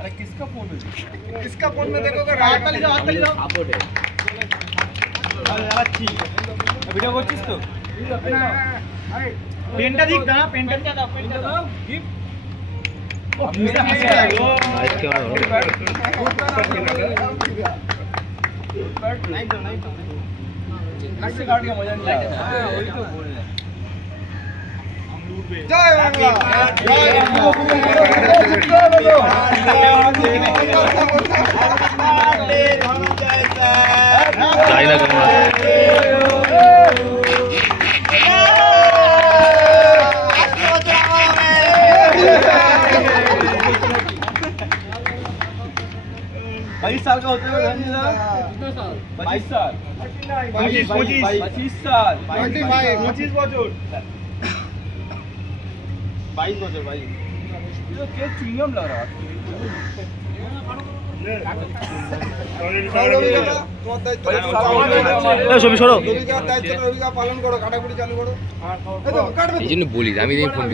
अरे किसका फोन है? इसका फोन में देखोगे राइट वाली जाओ सापोर्ट है। अच्छी वीडियो করছিস তো? পেনটা দিক না পেনটা দাও গিফট नाइस कैमरा इससे काट के मजा नहीं आया। वही तो बोल रहे हैं। জয় বাংলা জয় चाइना कैमरा बाईस साल का होते हुए कितना साल? 22 साल 25 साल 25 বছর 22 বছর 22 ये तो केक चुइंगम लग रहा है। ছবি সরো পালন করো কাটাকুটি চালু করো এই জন্য বলি আমি ফোন